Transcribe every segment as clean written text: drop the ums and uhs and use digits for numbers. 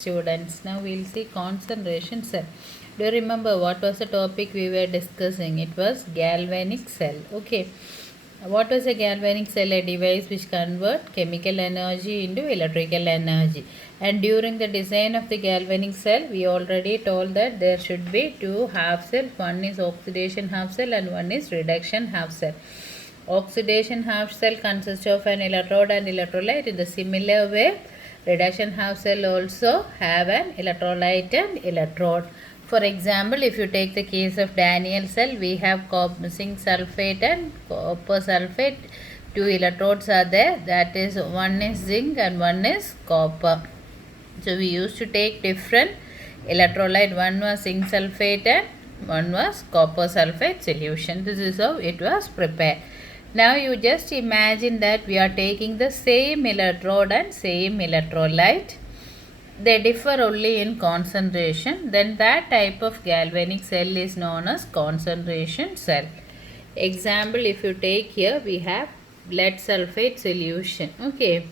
Students, now we'll see concentration cell. Do you remember what was the topic we were discussing? It was galvanic cell. Okay, what was a galvanic cell? A device which convert chemical energy into electrical energy. And during the design of the galvanic cell, we already told that there should be two half cells. One is oxidation half cell and one is reduction half cell. Oxidation half cell consists of an electrode and electrolyte. In the similar way, reduction half cell also have an electrolyte and electrode. For example, if you take the case of Daniell cell, we have zinc sulfate and copper sulfate. Two electrodes are there. That is, one is zinc and one is copper. So we used to take different electrolyte. One was zinc sulfate and one was copper sulfate solution. This is how it was prepared. Now you just imagine that we are taking the same electrode and same electrolyte. They differ only in concentration. Then that type of galvanic cell is known as concentration cell. Example, if you take here, we have lead sulfate solution. Okay,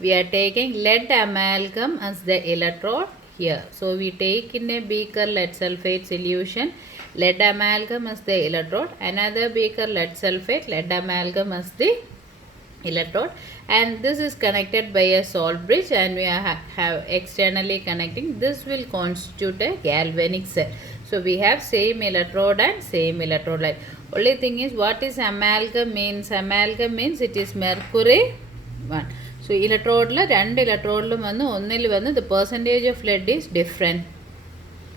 we are taking lead amalgam as the electrode here. So we take in a beaker lead sulfate solution, lead amalgam as the electrode, another beaker lead sulfate, lead amalgam as the electrode, and this is connected by a salt bridge, and we have externally connecting. This will constitute a galvanic cell. So we have same electrode and same electrolyte. Only thing is, what is amalgam means? Amalgam means it is mercury 1. So electrode la രണ്ട് electrode vandu onnil vandu the percentage of lead is different.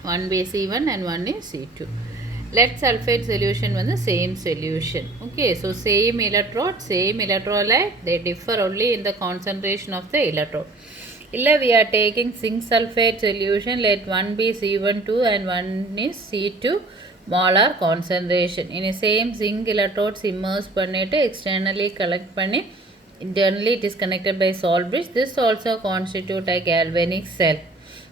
One is C1 and one is C2. Lead sulfate solution was the same solution. Okay, so same electrode, same electrolyte, they differ only in the concentration of the electrode. Illa we are taking zinc sulfate solution, let one be C12 and one is C2 molar concentration. In the same zinc electrodes immerse pannite externally collect panni, internally it is connected by salt bridge. This also constitute a galvanic cell.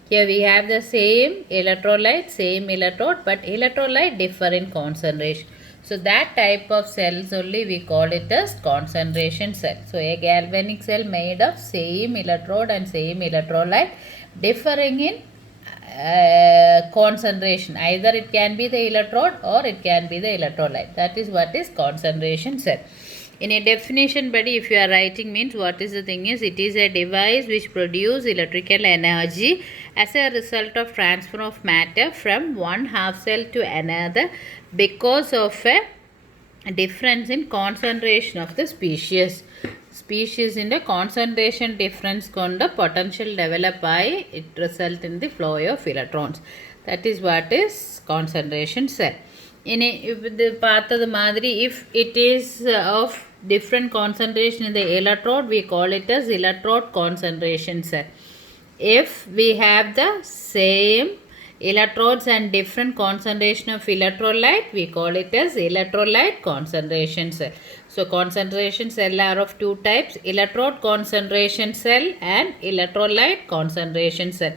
Here we have the same electrolyte, same electrode, but electrolyte differ in concentration. So that type of cells only we call it as concentration cell. So a galvanic cell made of same electrode and same electrolyte differing in concentration. Either it can be the electrode or it can be the electrolyte. That is what is concentration cell. In a definition body, if you are writing means what is the thing is, it is a device which produce electrical energy as a result of transfer of matter from one half cell to another because of a difference in concentration of the species. Species in the concentration difference konda potential develop by it result in the flow of electrons. That is what is concentration cell. In the path of the madri, if it is of different concentration in the electrode, we call it as electrode concentration cell. If we have the same electrodes and different concentration of electrolyte, we call it as electrolyte concentration cell. So concentration cell are of two types, electrode concentration cell and electrolyte concentration cell.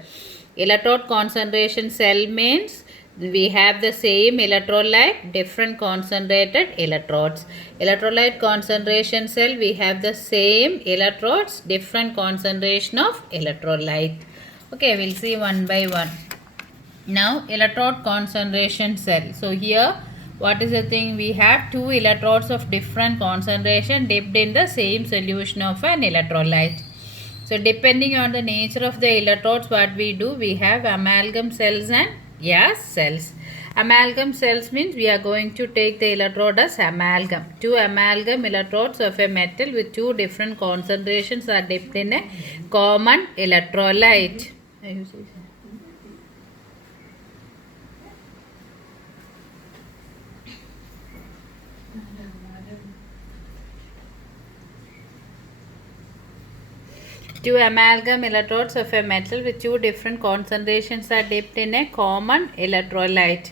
Electrode concentration cell means we have the same electrolyte, different concentrated electrodes. Electrolyte concentration cell, we have the same electrodes, different concentration of electrolyte. Okay, we'll see one by one. Now, electrode concentration cell. So here, what is the thing? We have two electrodes of different concentration dipped in the same solution of an electrolyte. So depending on the nature of the electrodes, what we do, we have amalgam cells and gas cells. Amalgam cells means we are going to take the electrode as amalgam. Two amalgam electrodes of a metal with two different concentrations are dipped in a common electrolyte. Two amalgam electrodes of a metal with two different concentrations are dipped in a common electrolyte.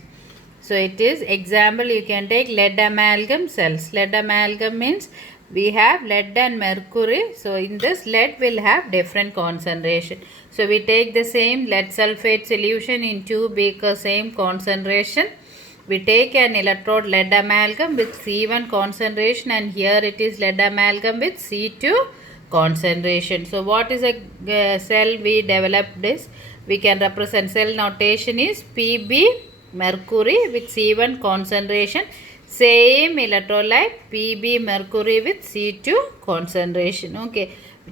So it is, example, you can take lead amalgam cells. Lead amalgam means we have lead and mercury. So in this, lead will have different concentration. So we take the same lead sulfate solution in two beakers, same concentration. We take an electrode lead amalgam with C1 concentration, and here it is lead amalgam with C2 concentration. So what is a cell we developed is, we can represent cell notation is Pb mercury with C1 concentration, same electrolyte Pb mercury with C2 concentration. Okay,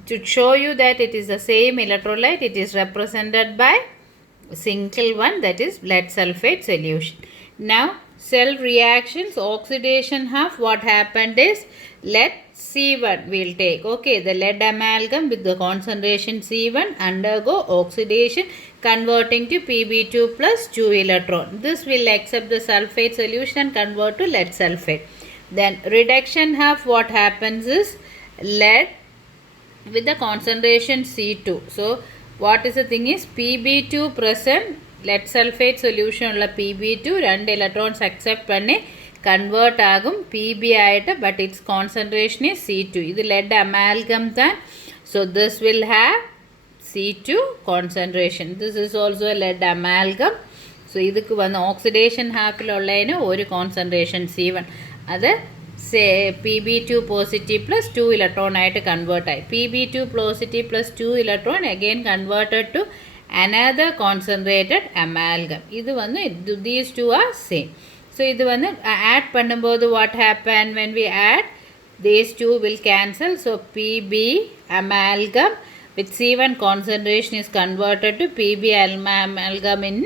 to show you that it is the same electrolyte, it is represented by single one, that is lead sulfate solution. Now cell reactions, oxidation half, what happened is lead C1 will take. Okay, the lead amalgam with the concentration C1 undergo oxidation converting to Pb2 plus 2 electron. This will accept the sulfate solution and convert to lead sulfate. Then reduction half, what happens is lead with the concentration C2. So what is the thing is Pb2 present, lead sulfate solution ulla Pb2 2 electrons accept panni convert agum Pb aayittu, but its concentration is C2. This lead amalgam than, so this will have C2 concentration. This is also a lead amalgam. So idukku vanna oxidation half il ullaine oru concentration C1, adu say Pb2 positive plus 2 electron aayittu convert aayi, Pb2 positive plus 2 electron again converted to another concentrated amalgam. Idu vannu these two are same. So idu vannu add பண்ணும்போது what happen, when we add these two will cancel. So Pb amalgam with C1 concentration is converted to Pb amalgam in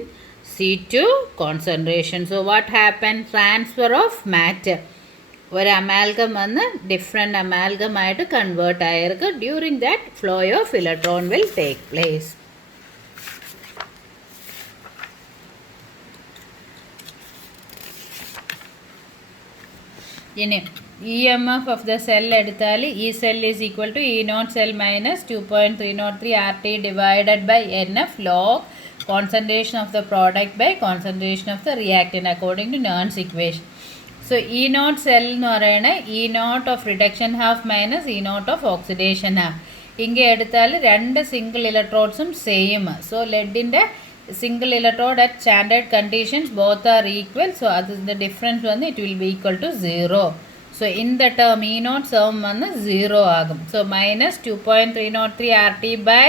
C2 concentration. So what happened, transfer of matter, ഒരു amalgam വന്ന് different അമാൽഗമായിട്ട് convert ആയിരിക്കും. During that flow of electron will take place. ഇനി E M F of the cell എടുത്താൽ E cell is equal to E naught cell minus 2.303 R T divided by N F log concentration of the product by concentration of the reactant according to നേൺസ് equation. So E naught cell എന്ന് പറയുന്നത് E naught of reduction half minus E naught of oxidation half. ഇങ്ങനെ എടുത്താൽ രണ്ട് single ഇലക്ട്രോഡ്സും same. So ലെഡിൻ്റെ single electrode at standard conditions both are equal. So അതിൻ്റെ difference വന്ന് it will be equal to 0. So in the term E naught term വന്ന് 0 ആകും. So minus 2.303 RT by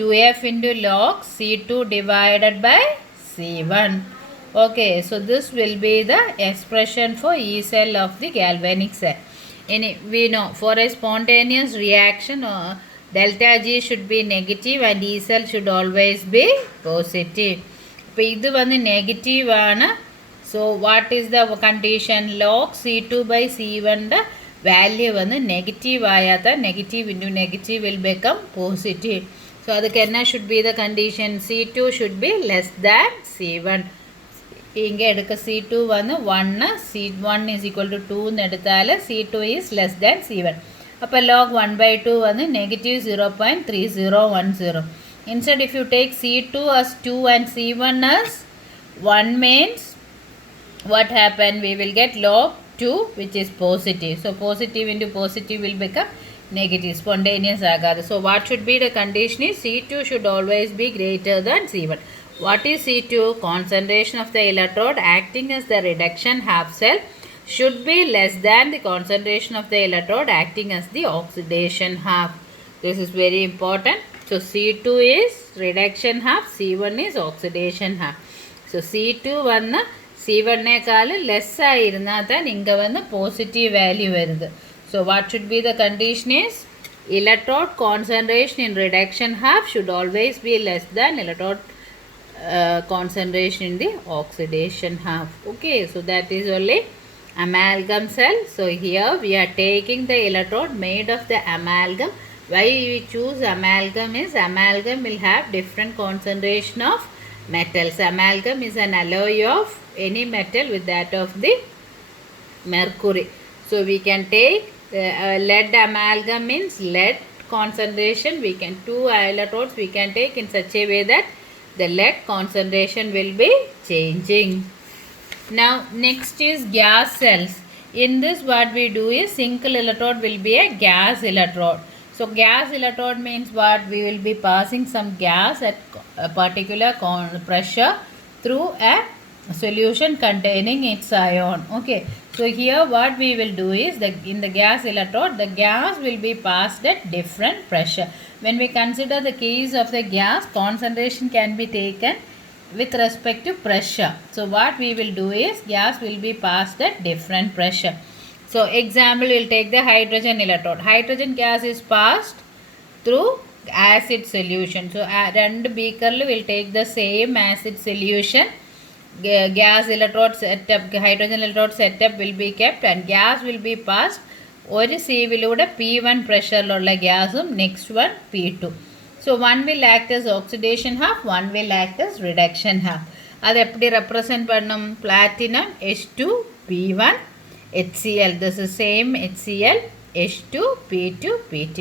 2F into log C2 divided by C1. Okay, so this will be the expression for E cell of the galvanic cell. We know for a spontaneous reaction delta G should be negative and E cell should always be positive. ഇപ്പോൾ ഇത് വന്ന് negative ആണ്. So what is the condition, log C2 by C1ൻ്റെ value വന്ന് negative ആയാത്ത negative into negative will become positive. So അതുക്ക് എന്നാ should be the condition, C2 should be less than C1. ഇങ്ങനെ എടുക്കുക C2 വന്ന് 1, C1 ഈസ് ഈക്വൽ ടു 2 എന്ന് എടുത്താൽ C2 is less than C1. അപ്പോൾ ലോഗ് 1/2 വന്ന് negative 0.3010. Instead if you take C2 as 2 and C1 as 1 means what happen, we will get log 2 which is positive. So positive into positive will become negative, spontaneous agada. So what should be the condition is C2 should always be greater than C1. What is C2? Concentration of the electrode acting as the reduction half cell should be less than the concentration of the electrode acting as the oxidation half. This is very important. So C2 is reduction half, C1 is oxidation half. So C2 വന്ന് C1നേക്കാൾ less ആയിരുന്നാൽ തന്നെ ഇங்கே വന്ന് positive value വരുത്. So what should be the condition is electrode concentration in reduction half should always be less than electrode concentration in the oxidation half. Okay, so that is only amalgam cell. So here we are taking the electrode made of the amalgam. Why we choose amalgam is amalgam will have different concentration of metals. Amalgam is an alloy of any metal with that of the mercury. So we can take lead amalgam means lead concentration. We can two electrodes we can take in such a way that the lead concentration will be changing. Now next is gas cells. In this what we do is single electrode will be a gas electrode. So gas electrode means what, we will be passing some gas at a particular pressure through a solution containing its ion. Okay, so here what we will do is in the gas electrode, the gas will be passed at different pressure. When we consider the case of the gas, concentration can be taken with respect to pressure. So what we will do is gas will be passed at different pressure. So example, we'll take the hydrogen electrode. Hydrogen gas is passed through acid solution. So രണ്ട് beaker will take the same acid solution. Gas electrode setup, hydrogen electrode setup will be kept and gas will be passed. ഒരു സീവിലൂടെ P1 പ്രഷറിലുള്ള ഗ്യാസും next one P2. So one will act as oxidation half, one will act as reduction half. அது எப்படி represent பண்ணும்? Platinum H2P1 HCl. This is same HCl H2P2 PT.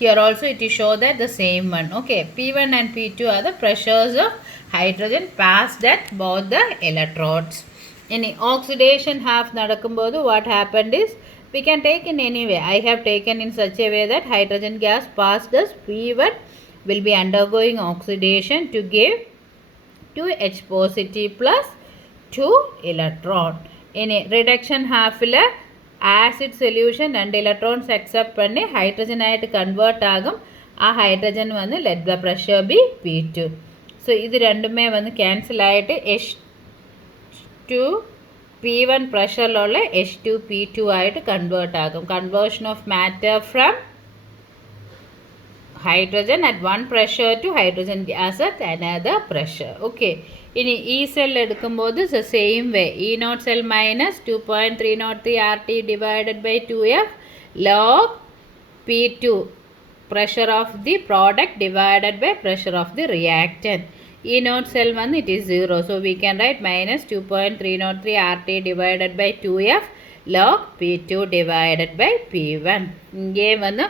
Here also it is show that the same one. Okay, P1 and P2 are the pressures of hydrogen passed at both the electrodes. In oxidation half nadakkumbodhu what happened is, we can take in any way. I have taken in such a way that hydrogen gas passed as P1 will be undergoing oxidation to give 2H positive plus 2 electron. In a reduction half acid solution and electrons accept பண்ணி hydrogen ஆயிட்டு convert ஆகும். hydrogen வந்து let the pressure be P2. So இது ரெண்டுமே வந்து cancel ஆயிட்டு H2 P1 pressure உள்ள H2 P2 ஆயிட்டு convert ஆகும். Conversion of matter from hydrogen at one pressure to hydrogen gas at another pressure. Okay. In E cell எடுக்கும்போது the same way. E naught cell minus 2.303 RT divided by 2F log P2 pressure of the product divided by pressure of the reactant. E naught cell 1 it is 0. So we can write minus 2.303 RT divided by 2F log P2 divided by P1. இங்கே வந்து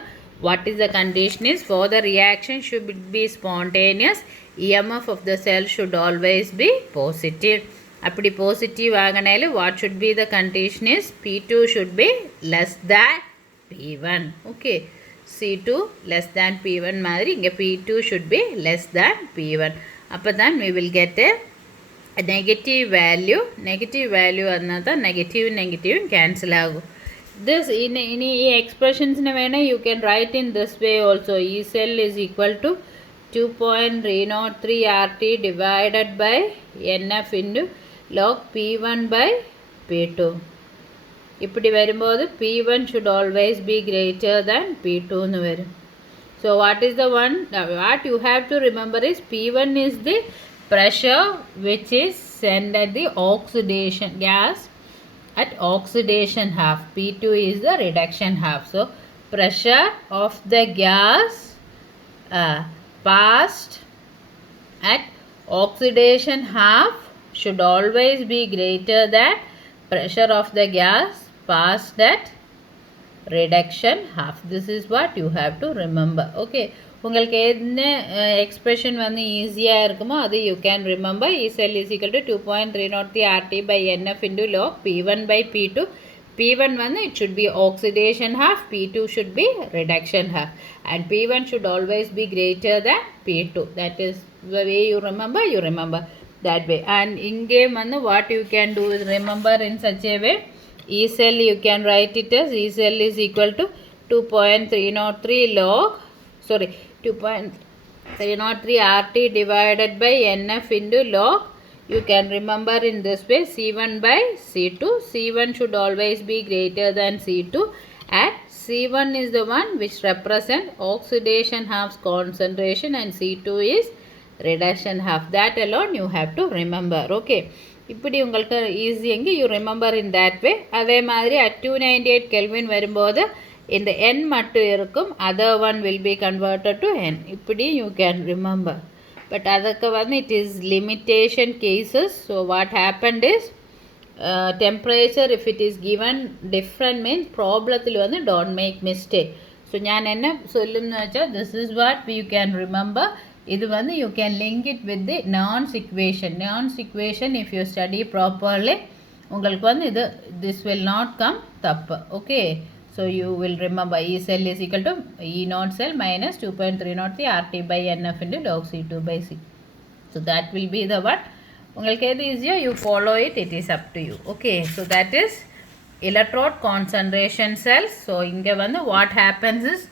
what is the condition is, for the reaction should be spontaneous, EMF of the cell should always be positive. அப்படி positive ஆகனால what should be the condition is, P2 should be less than P1. Okay, C2 less than P1 மாதிரி இங்கே P2 should be less than P1. அப்போ தான் we will get a negative value. Negative value அதனால் தான் negative cancel ஆகும். This in expressions you can write in this way also. E cell is equal to 2.303 RT divided by NF into log P1 by P2. இப்படி வரும்போது P1 should always be greater than P2 னு வரும். So what is the one, what you have to remember is P1 is the pressure which is sent at the oxidation gas at oxidation half. P2 is the reduction half. So pressure of the gas passed at oxidation half should always be greater than pressure of the gas passed at reduction half. This is what you have to remember. Okay, உங்களுக்கு என்ன expression வந்து ஈஸியாக இருக்குமோ அது you can remember. E cell is equal to 2.303 RT by NF into log P1 by P2. P1 வந்து it should be oxidation half, P2 should be reduction half, and P1 should always be greater than P2. That is the way you remember that way. And இங்கே வந்து what you can do is remember in such a way. E cell you can write it as E cell is equal to 2.303 log 2.303 RT divided by NF into log. You can remember in this way, C1 by C2. C1 should always be greater than C2, and C1 is the one which represent oxidation half concentration and C2 is reduction half. That alone you have to remember. Okay, இப்படி உங்களுக்கு ஈஸியாக you remember in that way. அதே மாதிரி at 298 Kelvin வரும்போது இந்த n மட்டும் இருக்கும், other one will be converted to n. இப்படி you can remember. But அதற்கு வந்து it is limitation cases. So what happened is temperature if it is given different means problemத்தில் வந்து don't make mistake. So நான் என்ன சொல்லும்னு வச்சா this is what you can remember. இது வந்து you can link it with the Nernst equation. Nernst equation if you study properly உங்களுக்கு வந்து இது this will not come தப்பு. Okay, so you will remember E cell is equal to E naught cell minus 2.303 RT by NF into log C2 by C. So that will be the what உங்களுக்கு எது ஈஸியோ you follow it, it is up to you. Okay, so that is electrode concentration cells. So இங்கே வந்து what happens is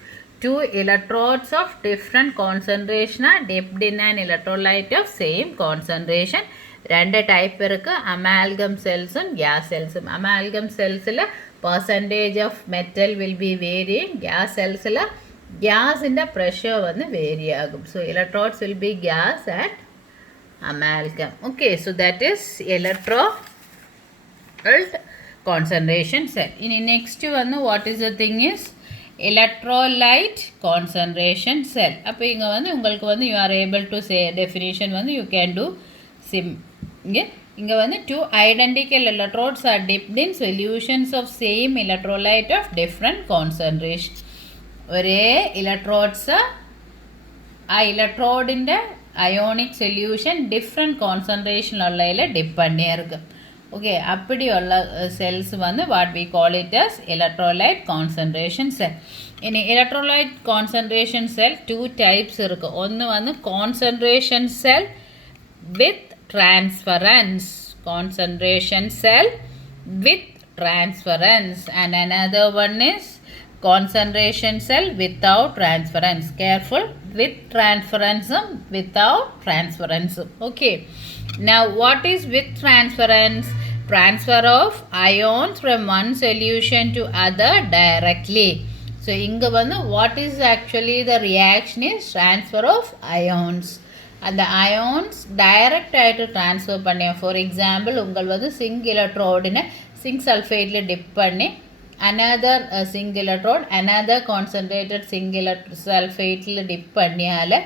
two electrodes of different concentration are dipped in an electrolyte of same concentration. ரெண்டு type இருக்கு, amalgam cells and gas cells. Amalgam cells ல percentage of metal will be varying. Gas cells ல gas in the pressure வந்து vary ஆகும். So electrodes will be gas at amalgam. Okay, so that is electrode concentration cell. In next one, what is the thing is electrolyte concentration cell. அப்போ இங்கே வந்து உங்களுக்கு வந்து you are able to say definition வந்து you can do இங்கே வந்து two identical electrodes are dipped in solutions of same electrolyte of different concentration. ஒரே electrodes electrode ionic solution different concentration உள்ள dip பண்ணியிருக்கு. Okay, அப்படி உள்ள cells வந்து what we call it as electrolyte concentration cell. In electrolyte concentration cell two types இருக்கு. ஒன்று வந்து concentration cell with transference, concentration cell with transference, and another one is concentration cell without transference. Careful, with transference, without transference. Okay, now what is with transference? Transfer of ions from one solution to other directly. So inga vandu what is actually the reaction is transfer of ions. And the ions direct ஆயிட்டு transfer பண்ணி, for example உங்கள் வந்து zinc electrode zinc sulfate dip பண்ணி another zinc electrode another concentrated zinc sulfate dip பண்ணியால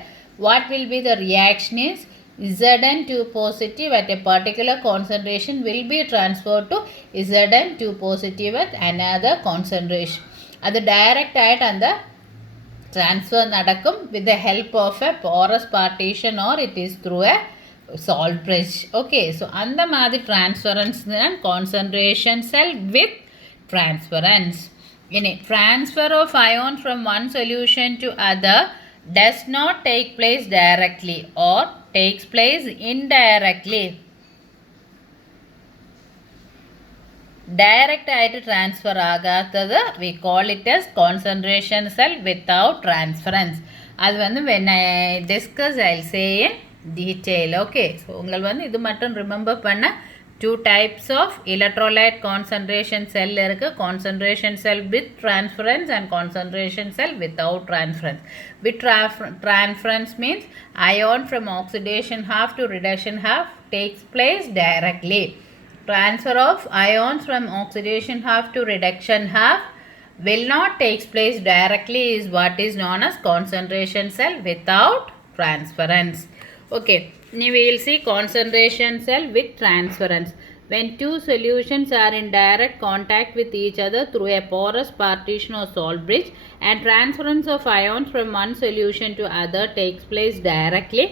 what will be the reaction is Zn2 positive at a particular concentration will be transferred to Zn2 positive at another concentration. அது direct ஆயிட்டு அந்த transfer நடக்கும் with the help of a porous partition or it is through a salt bridge. Okay, so அந்த மாதிரி transference and concentration cell with transference. In a transfer of ion from one solution to other does not take place directly or takes place indirectly. Direct ஆயிட்டு transfer ஆகாதது we call it as concentration cell without transference. அது வந்து when I discuss I'll say in detail. Okay, so உங்கள் வந்து இது மட்டும் remember பண்ண two types of electrolyte concentration cell இருக்கு, concentration cell with transference and concentration cell without transference. With transference means ion from oxidation half to reduction half takes place directly. Transfer of ions from oxidation half to reduction half will not takes place directly is what is known as concentration cell without transference. Okay, now we will see concentration cell with transference. When two solutions are in direct contact with each other through a porous partition or salt bridge and transference of ions from one solution to other takes place directly,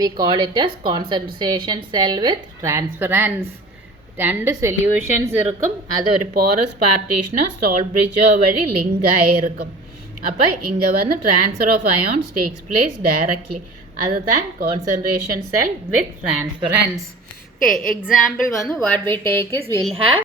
we call it as concentration cell with transference. രണ്ട് solutions இருக்கும், அது ஒரு porous பார்ட்டிஷனோ salt Bridgo வழி link ஆகிருக்கும். அப்போ இங்கே வந்து transfer of ions takes place directly, அதுதான் concentration cell with transference. Okay, example வந்து what we take is will have